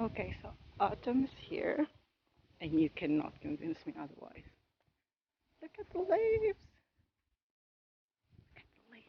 Okay, so autumn is here, and you cannot convince me otherwise. Look at the leaves. Look at the leaves.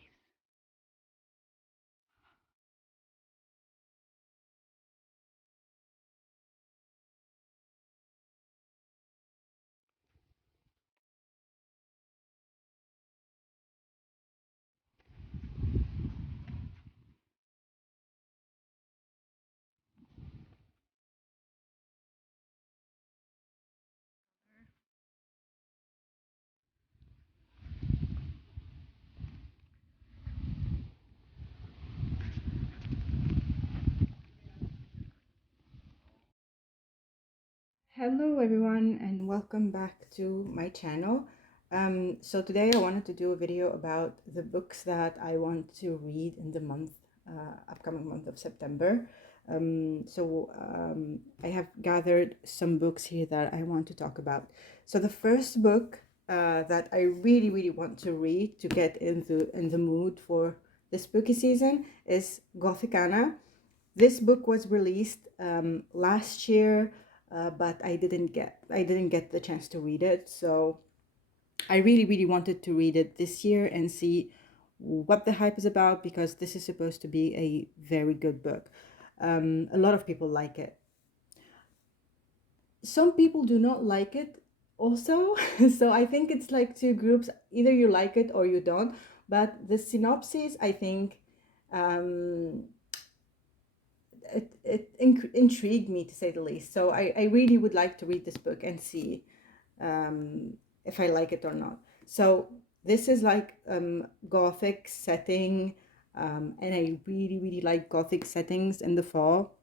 Hello everyone and welcome back to my channel. So today I wanted to do a video about the books that I want to read in the upcoming month of September. I have gathered some books here that I want to talk about. So the first book that I really want to read to get in the mood for the spooky season is Gothikana. This book was released last year, but I didn't get the chance to read it. So I really wanted to read it this year and see what the hype is about, because this is supposed to be a very good book. A lot of people like it. Some people do not like it also. So I think it's like two groups. Either you like it or you don't. But the synopsis, I think, um, intrigued me, to say the least. So I really would like to read this book and see if I like it or not. So this is like gothic setting, and I really like gothic settings in the fall.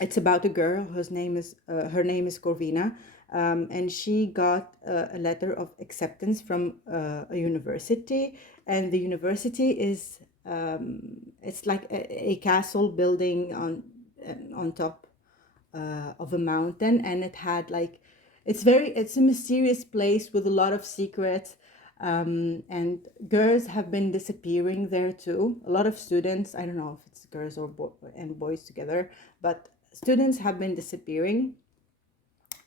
It's about a girl whose name is her name is Corvina, and she got a letter of acceptance from a university, and the university is it's like a castle building on top of a mountain, and it had like it's a mysterious place with a lot of secrets. And girls have been disappearing there too. A lot of students, I don't know if it's girls or and boys together, but students have been disappearing.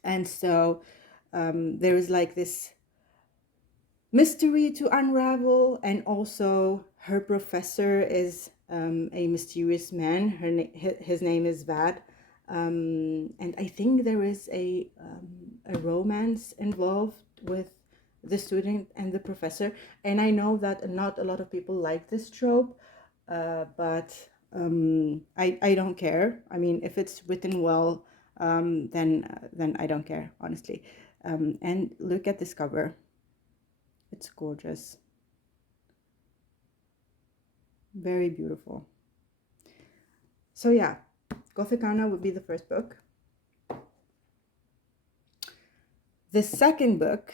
And so there is like this mystery to unravel, and also her professor is a mysterious man. His name is Vad, and I think there is a romance involved with the student and the professor. And I know that not a lot of people like this trope, but I don't care. I mean, if it's written well, then I don't care, honestly. And look at this cover. It's gorgeous. Very beautiful. So yeah, Gothikana would be the first book. The second book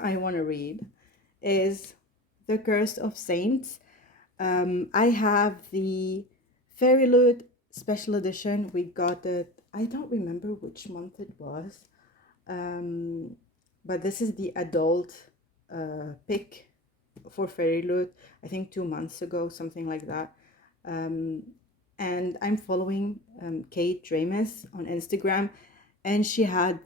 I want to read is The Curse of Saints. I have the Fairy Loot special edition. We got it, I don't remember which month it was, but this is the adult pick for Fairy Loot, I think 2 months ago, something like that. And I'm following Kate Dramis on Instagram, and she had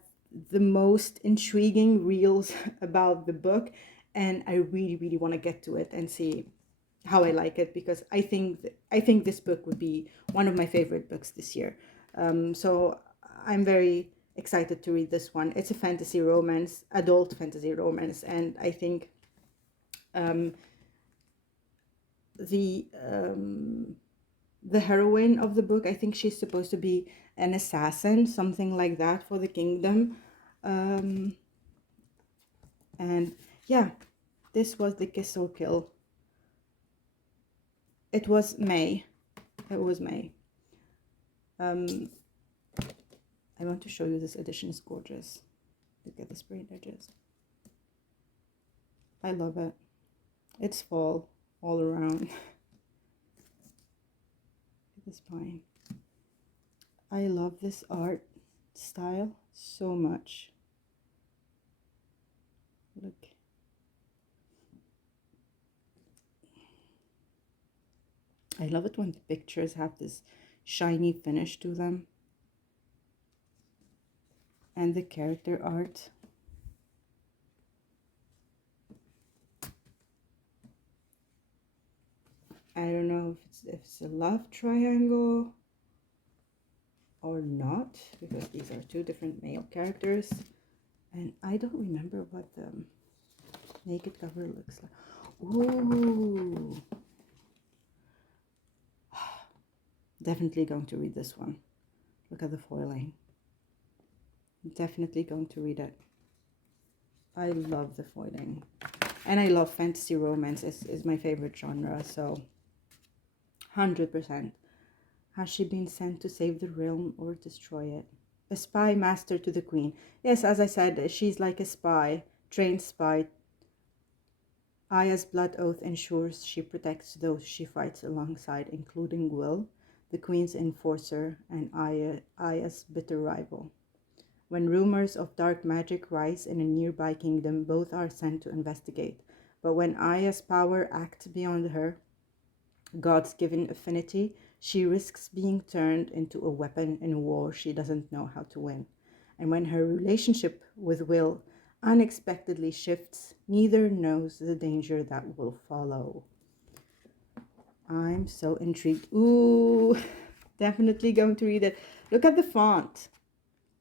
the most intriguing reels about the book, and I really want to get to it and see how I like it, because I think this book would be one of my favorite books this year. So I'm very excited to read this one. It's a fantasy romance, adult fantasy romance, and I think the the heroine of the book, I think she's supposed to be an assassin, something like that, for the kingdom. And yeah, this was the Kiss or Kill. It was May. It was May. I want to show you this edition. Is gorgeous. Look at the sprayed edges. I love it. It's fall all around. This pine. I love this art style so much. Look. I love it when the pictures have this shiny finish to them. And the character art. I don't know if it's a love triangle or not, because these are two different male characters. And I don't remember what the naked cover looks like. Ooh. Definitely going to read this one. Look at the foiling. Definitely going to read it. I love the foiling. And I love fantasy romance. Is my favorite genre, so 100%. Has she been sent to save the realm or destroy it? A spy master to the queen. Yes, as I said, she's like a spy, trained spy. Aya's blood oath ensures she protects those she fights alongside, including Will, the queen's enforcer, and Aya's bitter rival. When rumors of dark magic rise in a nearby kingdom, both are sent to investigate. But when Aya's power acts beyond her God's given affinity, she risks being turned into a weapon in a war she doesn't know how to win. And when her relationship with Will unexpectedly shifts, neither knows the danger that will follow. I'm so intrigued. Ooh, definitely going to read it. Look at the font.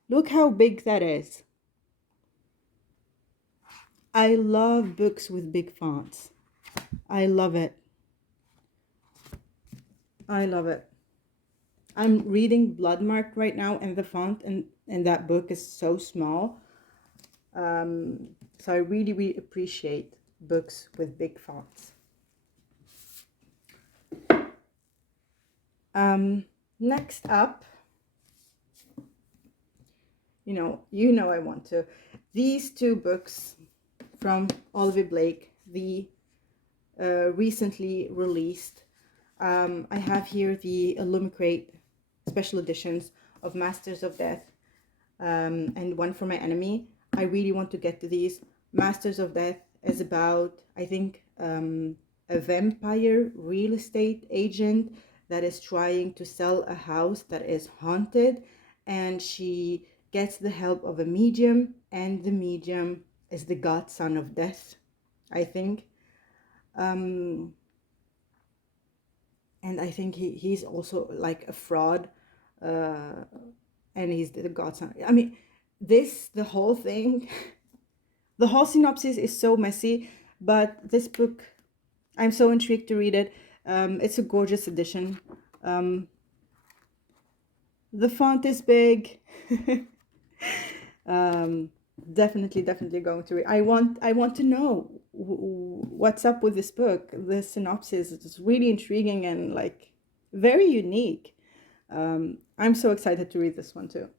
Look how big that is. I love books with big fonts. I love it. I love it. I'm reading Bloodmark right now, and the font in that book is so small. So I really, really appreciate books with big fonts. Next up, you know I want to. These two books from Olivia Blake, the recently released. I have here the Illumicrate special editions of Masters of Death and One for My Enemy. I really want to get to these. Masters of Death is about, I think, a vampire real estate agent that is trying to sell a house that is haunted, and she gets the help of a medium, and the medium is the godson of death, I think. And I think he's also like a fraud, and he's the godson. I mean, the whole thing, the whole synopsis is so messy, but this book, I'm so intrigued to read it. It's a gorgeous edition. The font is big. Definitely going to read. I want to know what's up with this book. The synopsis is really intriguing and like very unique. I'm so excited to read this one too.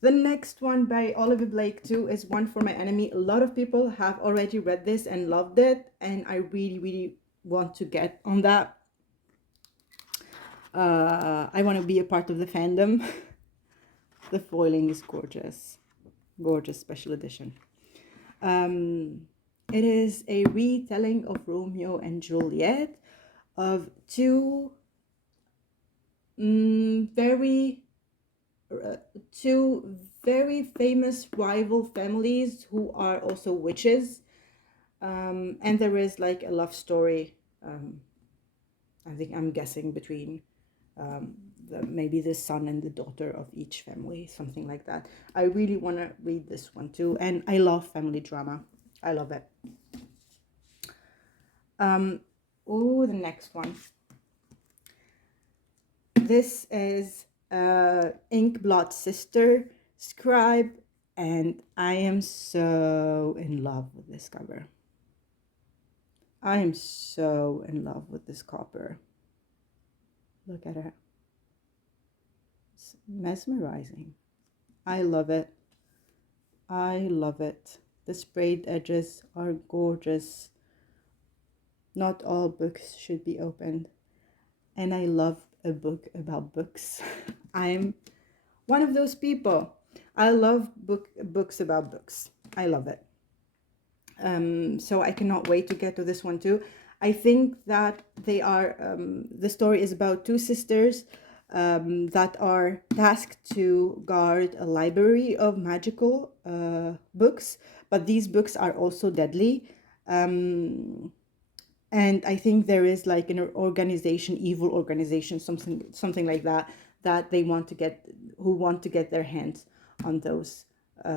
The next one by Oliver Blake too is One for My Enemy. A lot of people have already read this and loved it, and I really want to get on that. I want to be a part of the fandom. The foiling is gorgeous. Gorgeous special edition. It is a retelling of Romeo and Juliet of two very famous rival families who are also witches, and there is like a love story. I'm guessing between maybe the son and the daughter of each family, something like that. I really want to read this one too, and I love family drama. I love it. The next one. This is Inkblot Sister, Scribe, and I am so in love with this cover. I am so in love with this cover. Look at her. It's mesmerizing. I love it. I love it. The sprayed edges are gorgeous. Not all books should be opened. And I love a book about books. I'm one of those people. I love books about books. I love it. So I cannot wait to get to this one too. I think that they are, the story is about two sisters that are tasked to guard a library of magical books, but these books are also deadly. And I think there is like an organization, evil organization, something like that, that they want to get, who want to get their hands on those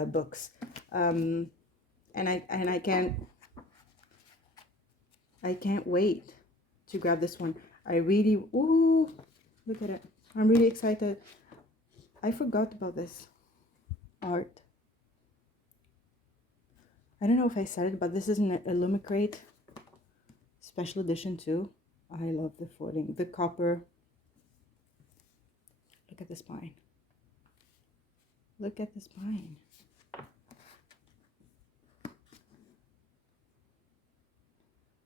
books. And I can't wait to grab this one. I really, ooh, look at it. I'm really excited. I forgot about this art. I don't know if I said it, but this is an Illumicrate special edition too. I love the foiling, the copper. Look at the spine. Look at the spine.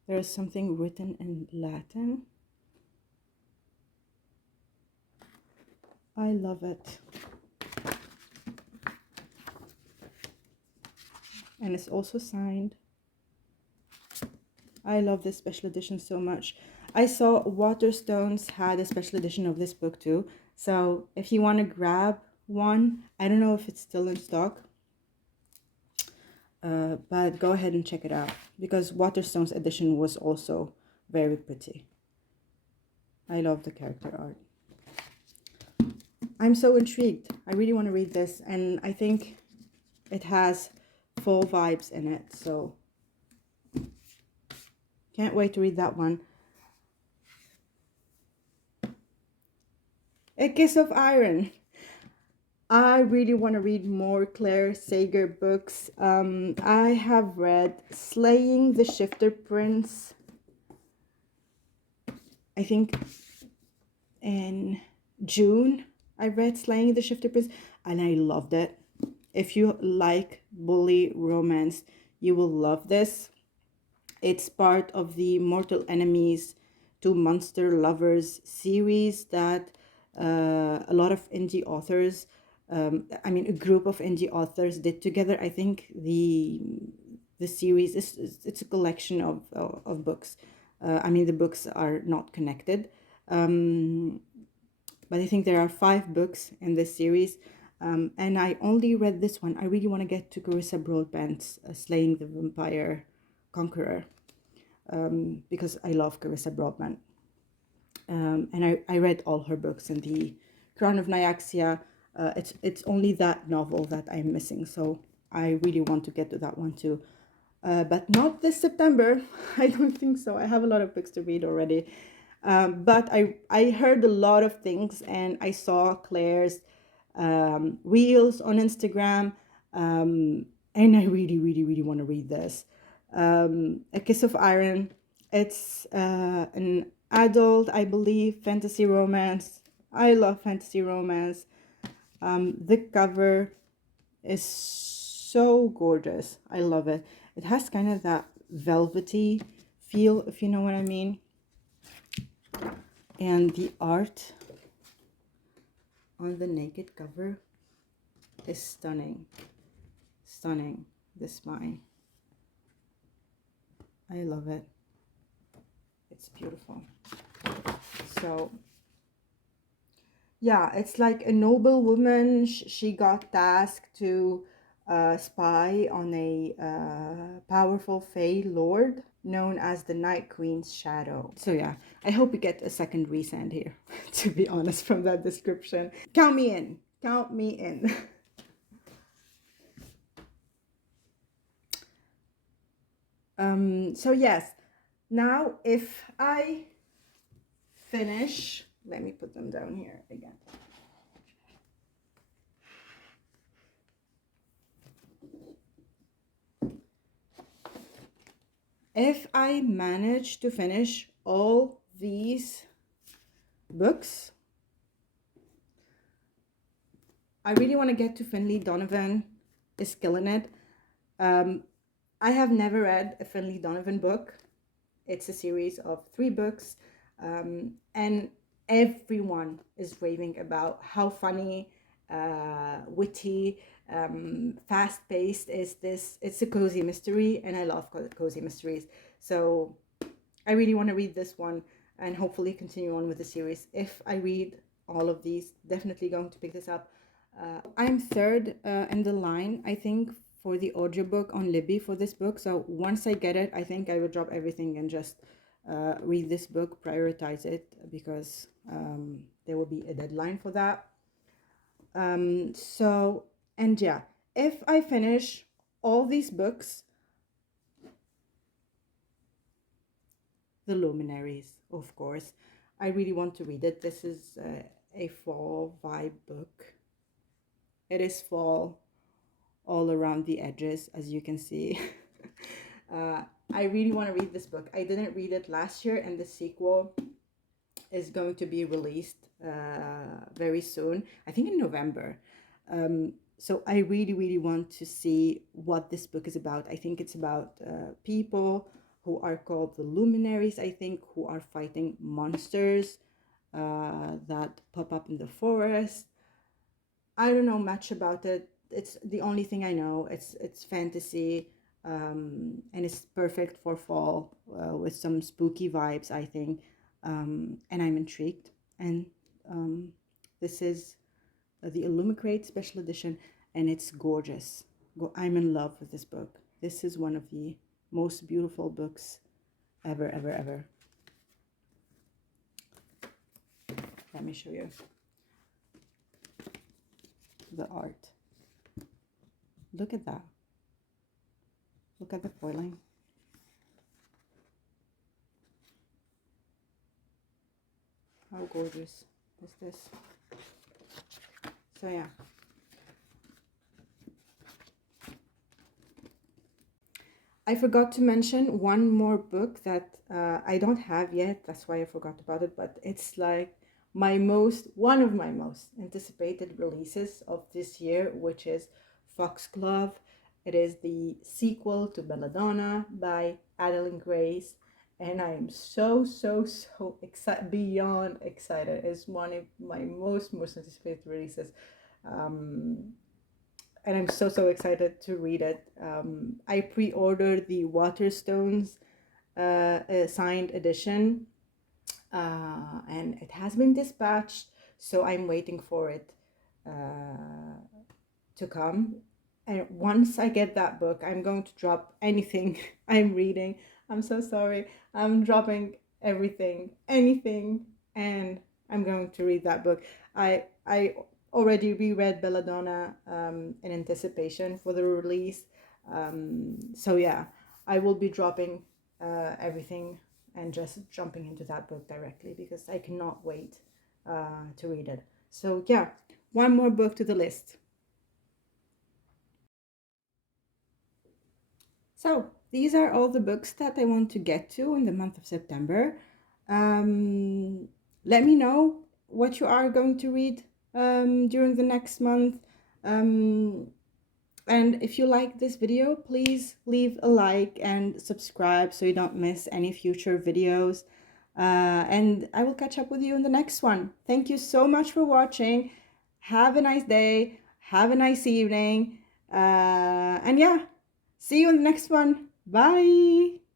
There is something written in Latin. I love it. And it's also signed. I love this special edition so much. I saw Waterstones had a special edition of this book too. So if you want to grab one, I don't know if it's still in stock. But go ahead and check it out, because Waterstone's edition was also very pretty. I love the character art. I'm so intrigued. I really want to read this, and I think it has full vibes in it, so can't wait to read that one. A Kiss of Iron. I really want to read more Claire Sager books. I have read Slaying the Shifter Prince, I think in June. I read Slaying the Shifter Prince and I loved it. If you like bully romance, you will love this. It's part of the Mortal Enemies to Monster Lovers series that a lot of indie authors, a group of indie authors did together. I think the series it's a collection of books. The books are not connected, but I think there are 5 books in this series. And I only read this one. I really want to get to Carissa Broadbent's Slaying the Vampire Conqueror, because I love Carissa Broadbent. And I read all her books in the Crown of Nyaxia. It's only that novel that I'm missing, so I really want to get to that one too. But not this September. I don't think so. I have a lot of books to read already. But I heard a lot of things, and I saw Claire's reels on Instagram, and I really, really, really want to read this. A Kiss of Iron. It's an adult, I believe, fantasy romance. I love fantasy romance. The cover is so gorgeous. I love it. It has kind of that velvety feel, if you know what I mean. And the art on the naked cover is stunning. Stunning. The spine. I love it. It's beautiful. So yeah, it's like a noble woman. She got tasked to spy on a powerful Fey lord known as the Night Queen's shadow. So yeah, I hope we get a second resend here, to be honest, from that description. Count me in. Count me in. So yes, now if I finish, let me put them down here again. If I manage to finish all these books, I really want to get to Finlay. Donavan is killing it. I have never read a Finlay Donavan book. It's a series of 3 books, and everyone is raving about how funny, witty, fast-paced is this. It's a cozy mystery, and I love cozy mysteries. So I really want to read this one and hopefully continue on with the series. If I read all of these. Definitely going to pick this up. I'm third in the line, I think, for the audiobook on Libby for this book. So once I get it, I think I will drop everything and just read this book, prioritize it, because there will be a deadline for that. So, and yeah, if I finish all these books, the Luminaries, of course, I really want to read it. This is a fall vibe book. It is fall all around the edges, as you can see. I really want to read this book. I didn't read it last year, and the sequel is going to be released very soon, I think in November. So I really, really want to see what this book is about. I think it's about people who are called the Luminaries, I think, who are fighting monsters that pop up in the forest. I don't know much about it. It's the only thing I know. It's fantasy, and it's perfect for fall with some spooky vibes, I think. And I'm intrigued. And this is the Illumicrate special edition, and it's gorgeous. I'm in love with this book. This is one of the most beautiful books ever, ever, ever. Let me show you the art. Look at that. Look at the foiling. How gorgeous is this? So yeah. I forgot to mention one more book that I don't have yet. That's why I forgot about it. But it's like one of my most anticipated releases of this year, which is Foxglove. It is the sequel to Belladonna by Adeline Grace, and I am so excited, beyond excited. It's one of my most anticipated releases. And I'm so excited to read it. I pre-ordered the Waterstones signed edition, and it has been dispatched, so I'm waiting for it to come. And once I get that book, I'm going to drop anything I'm reading. I'm so sorry. I'm dropping anything, and I'm going to read that book. I already reread Belladonna in anticipation for the release. So yeah, I will be dropping everything and just jumping into that book directly, because I cannot wait to read it. So yeah, one more book to the list. So these are all the books that I want to get to in the month of September. Let me know what you are going to read during the next month. And if you like this video, please leave a like and subscribe so you don't miss any future videos. And I will catch up with you in the next one. Thank you so much for watching. Have a nice day. Have a nice evening. And yeah, see you in the next one. Bye.